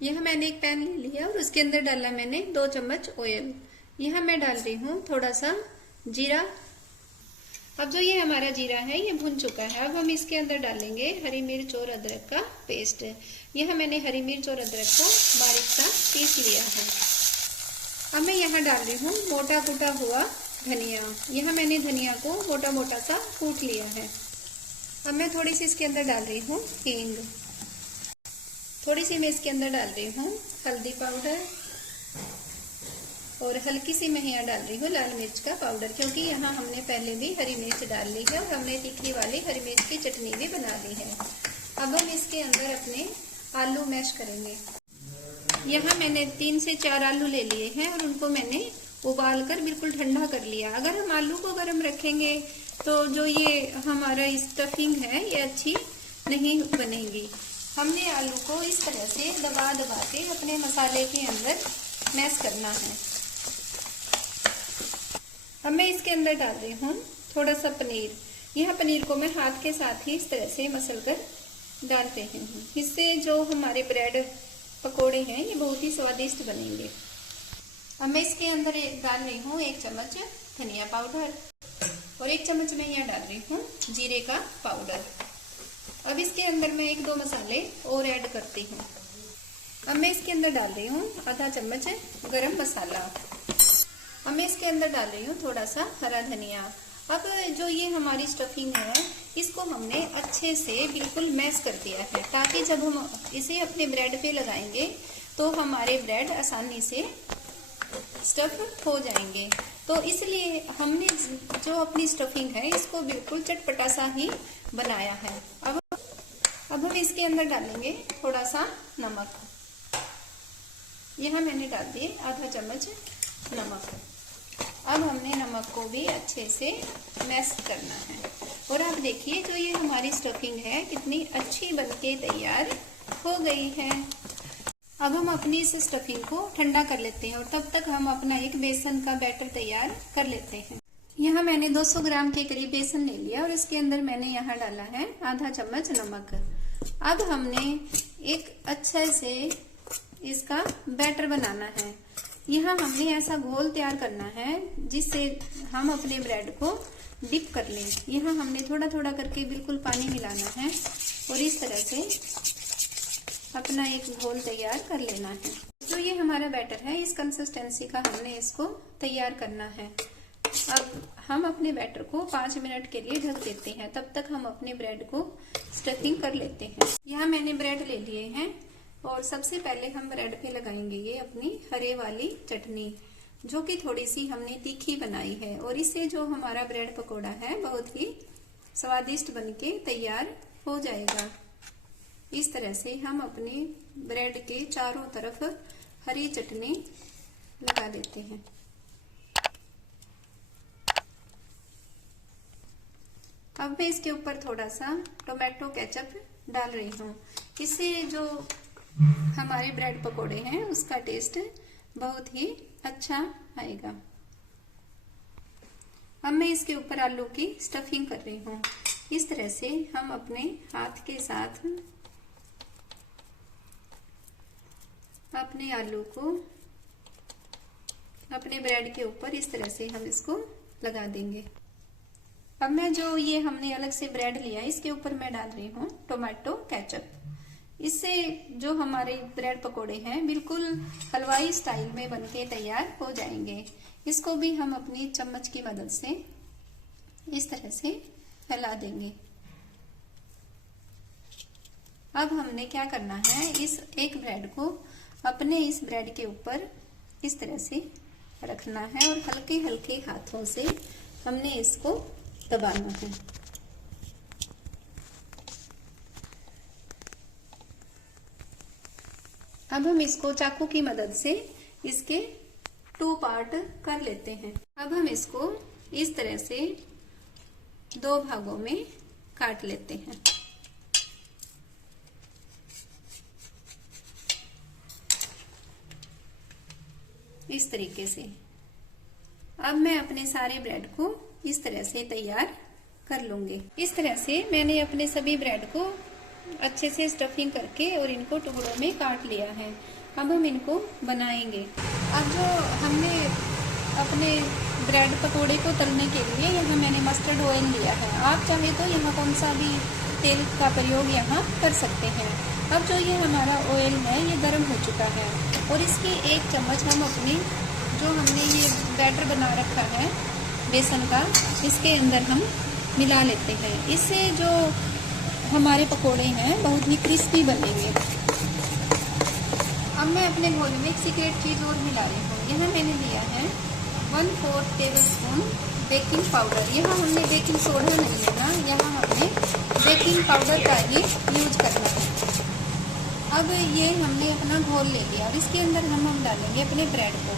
यह मैंने एक पैन ले लिया और उसके अंदर डाला मैंने 2 चम्मच ऑयल। यह मैं डाल रही हूँ थोड़ा सा जीरा। अब जो ये हमारा जीरा है ये भुन चुका है। अब हम इसके अंदर डालेंगे हरी मिर्च और अदरक का पेस्ट। यह मैंने हरी मिर्च और अदरक को बारीक सा पीस लिया है। अब मैं यहाँ डाल रही हूँ मोटा कूटा हुआ धनिया। यह मैंने धनिया को मोटा मोटा सा कूट लिया है। अब मैं थोड़ी सी इसके अंदर डाल रही हूँ हींग। थोड़ी सी मैं इसके अंदर डाल रही हूँ हल्दी पाउडर और हल्की सी मैं यहाँ डाल रही हूँ लाल मिर्च का पाउडर, क्योंकि यहाँ हमने पहले भी हरी मिर्च डाल ली है और हमने तीखी वाली हरी मिर्च की चटनी भी बना ली है। अब हम इसके अंदर अपने आलू मैश करेंगे। यहाँ मैंने 3 से 4 आलू ले लिए हैं और उनको मैंने उबाल कर बिल्कुल ठंडा कर लिया। अगर हम आलू को गर्म रखेंगे तो जो ये हमारा स्टफिंग है ये अच्छी नहीं बनेगी। हमने आलू को इस तरह से दबा दबा के अपने मसाले के अंदर मैश करना है। अब मैं इसके अंदर डाल रही हूँ थोड़ा सा पनीर। यह पनीर को मैं हाथ के साथ ही इस तरह से मसल कर डाल रही हूँ। इससे जो हमारे ब्रेड पकोड़े हैं ये बहुत ही स्वादिष्ट बनेंगे। अब मैं इसके अंदर डाल रही हूँ 1 चम्मच धनिया पाउडर और 1 चम्मच मैं यहाँ डाल रही हूँ जीरे का पाउडर। अब इसके अंदर मैं 1-2 मसाले और ऐड करती हूँ। अब मैं इसके अंदर डाल रही हूँ आधा चम्मच गरम मसाला। अब मैं इसके अंदर डाल रही हूँ थोड़ा सा हरा धनिया। अब जो ये हमारी स्टफिंग है इसको हमने अच्छे से बिल्कुल मैश कर दिया है, ताकि जब हम इसे अपने ब्रेड पे लगाएंगे तो हमारे ब्रेड आसानी से स्टफ हो जाएंगे। तो इसलिए हमने जो अपनी स्टफिंग है इसको बिल्कुल चटपटा सा ही बनाया है। अब हम इसके अंदर डालेंगे थोड़ा सा नमक। यहाँ मैंने डाल दिए आधा चम्मच नमक। अब हमने नमक को भी अच्छे से मैश करना है। और आप देखिए जो ये हमारी स्टफिंग है कितनी अच्छी बनके तैयार हो गई है। अब हम अपनी इस स्टफिंग को ठंडा कर लेते हैं और तब तक हम अपना एक बेसन का बैटर तैयार कर लेते हैं। यहाँ मैंने 200 ग्राम के करीब बेसन ले लिया और इसके अंदर मैंने यहाँ डाला है आधा चम्मच नमक। अब हमने एक अच्छे से इसका बैटर बनाना है। यहाँ हमने ऐसा घोल तैयार करना है जिससे हम अपने ब्रेड को डिप कर लें। यहाँ हमने थोड़ा थोड़ा करके बिल्कुल पानी मिलाना है और इस तरह से अपना एक घोल तैयार कर लेना है। तो ये हमारा बैटर है, इस कंसिस्टेंसी का हमने इसको तैयार करना है। अब हम अपने बैटर को 5 मिनट के लिए ढक देते हैं, तब तक हम अपने ब्रेड को स्टफिंग कर लेते हैं। यहाँ मैंने ब्रेड ले लिए हैं और सबसे पहले हम ब्रेड पे लगाएंगे ये अपनी हरे वाली चटनी, जो कि थोड़ी सी हमने तीखी बनाई है। और इससे जो हमारा ब्रेड पकोड़ा है बहुत ही स्वादिष्ट बनके तैयार हो जाएगा। इस तरह से हम अपने ब्रेड के चारों तरफ हरी चटनी लगा देते हैं। अब मैं इसके ऊपर थोड़ा सा टोमेटो केचप डाल रही हूँ। इससे जो हमारे ब्रेड पकोड़े हैं उसका टेस्ट बहुत ही अच्छा आएगा। अब मैं इसके ऊपर आलू की स्टफिंग कर रही हूँ। इस तरह से हम अपने हाथ के साथ अपने आलू को अपने ब्रेड के ऊपर इस तरह से हम इसको लगा देंगे। अब मैं जो ये हमने अलग से ब्रेड लिया इसके ऊपर मैं डाल रही हूँ टोमेटो केचप। इससे जो हमारे ब्रेड पकोड़े हैं बिल्कुल हलवाई स्टाइल में बनके तैयार हो जाएंगे। इसको भी हम अपनी चम्मच की मदद से इस तरह से फैला देंगे। अब हमने क्या करना है, इस एक ब्रेड को अपने इस ब्रेड के ऊपर इस तरह से रखना है और हल्के हल्के हाथों से हमने इसको दबाना है। अब हम इसको चाकू की मदद से इसके 2 पार्ट कर लेते हैं। अब हम इसको इस तरह से 2 भागों में काट लेते हैं। इस तरीके से अब मैं अपने सारे ब्रेड को इस तरह से तैयार कर लूंगी। इस तरह से मैंने अपने सभी ब्रेड को अच्छे से स्टफिंग करके और इनको टुकड़ों में काट लिया है। अब हम इनको बनाएंगे। अब जो हमने अपने ब्रेड पकोड़े को तलने के लिए यहाँ मैंने मस्टर्ड ऑयल लिया है। आप चाहे तो यहाँ कौन सा भी तेल का प्रयोग यहाँ कर सकते हैं। अब जो ये हमारा ऑयल है ये गर्म हो चुका है और इसकी 1 चम्मच हम अपनी जो हमने ये बैटर बना रखा है बेसन का, इसके अंदर हम मिला लेते हैं। इससे जो हमारे पकोड़े हैं बहुत ही क्रिस्पी बनेंगे। अब मैं अपने घोल में एक सीक्रेट चीज़ और मिला रही हूँ। यहाँ मैंने लिया है 1/4 टेबलस्पून बेकिंग पाउडर। यहाँ हमने बेकिंग सोडा नहीं लेना, यहाँ हमने बेकिंग पाउडर का ही यूज करना है। अब ये हमने अपना घोल ले लिया। अब इसके अंदर हम डालेंगे अपने ब्रेड को।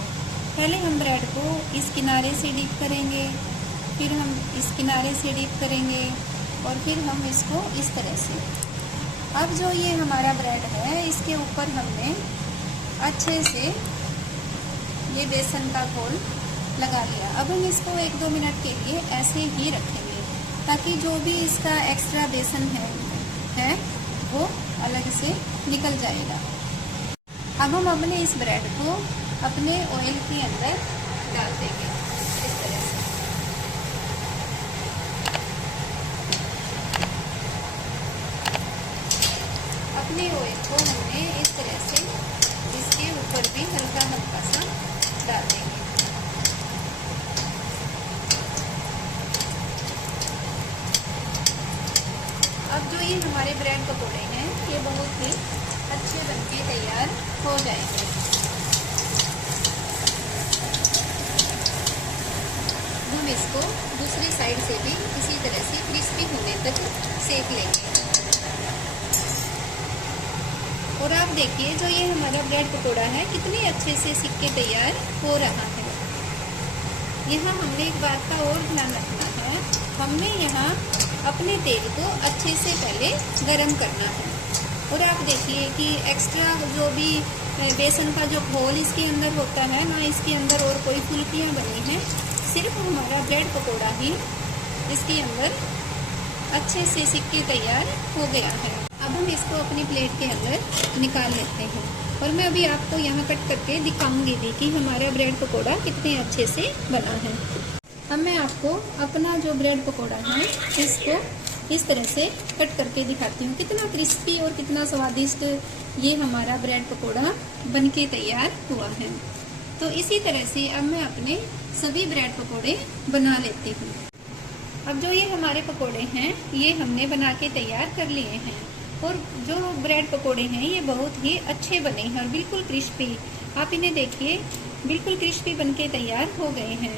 पहले हम ब्रेड को इस किनारे से डीप करेंगे, फिर हम इस किनारे से डीप करेंगे और फिर हम इसको इस तरह से। अब जो ये हमारा ब्रेड है इसके ऊपर हमने अच्छे से ये बेसन का घोल लगा लिया। अब हम इसको 1-2 मिनट के लिए ऐसे ही रखेंगे ताकि जो भी इसका एक्स्ट्रा बेसन है वो अलग से निकल जाएगा। अब हम अपने इस ब्रेड को अपने ऑयल के अंदर डाल देंगे इस तरह से। अपने ऑयल को हमने इस तरह से इसके ऊपर भी हल्का हल्का सा डाल देंगे। अब जो ये हमारे ब्रेड पकोड़े हैं ये बहुत ही अच्छे बनके तैयार हो जाएंगे। हम इसको दूसरी साइड से भी इसी तरह से क्रिस्पी होने तक सेक लेंगे। और आप देखिए जो ये हमारा ब्रेड पकोड़ा है कितने अच्छे से सिक के तैयार हो रहा है। यहाँ हमने एक बात का और ध्यान रखना है, हमने यहाँ अपने तेल को अच्छे से पहले गरम करना है। और आप देखिए कि एक्स्ट्रा जो भी बेसन का जो घोल इसके अंदर होता है ना, इसके अंदर और कोई फुल्कियाँ बनी हैं, सिर्फ हमारा ब्रेड पकोड़ा ही इसके अंदर अच्छे से सिक के तैयार हो गया है। अब हम इसको अपनी प्लेट के अंदर निकाल लेते हैं और मैं अभी आपको यहाँ कट करके दिखाऊंगी भी कि हमारा ब्रेड पकोड़ा कितने अच्छे से बना है। अब मैं आपको अपना जो ब्रेड पकोड़ा है इसको इस तरह से कट करके दिखाती हूँ। कितना क्रिस्पी और कितना स्वादिष्ट ये हमारा ब्रेड पकोड़ा बनके तैयार हुआ है। तो इसी तरह से अब मैं अपने सभी ब्रेड पकोड़े बना लेती हूँ। अब जो ये हमारे पकोड़े हैं ये हमने बना के तैयार कर लिए हैं और जो ब्रेड पकोड़े हैं ये बहुत ही अच्छे बने हैं और बिल्कुल क्रिस्पी। आप इन्हें देखिए बिल्कुल क्रिस्पी बनके तैयार हो गए हैं।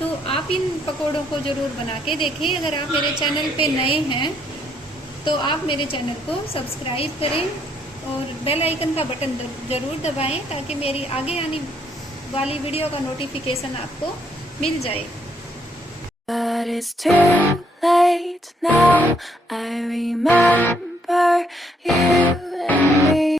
तो आप इन पकोड़ों को ज़रूर बना के देखें। अगर आप मेरे चैनल पे नए हैं तो आप मेरे चैनल को सब्सक्राइब करें और बेल आइकन का बटन ज़रूर दबाएं ताकि मेरी आगे आने वाली वीडियो का नोटिफिकेशन आपको मिल जाए। But it's too late now. I remember you and me.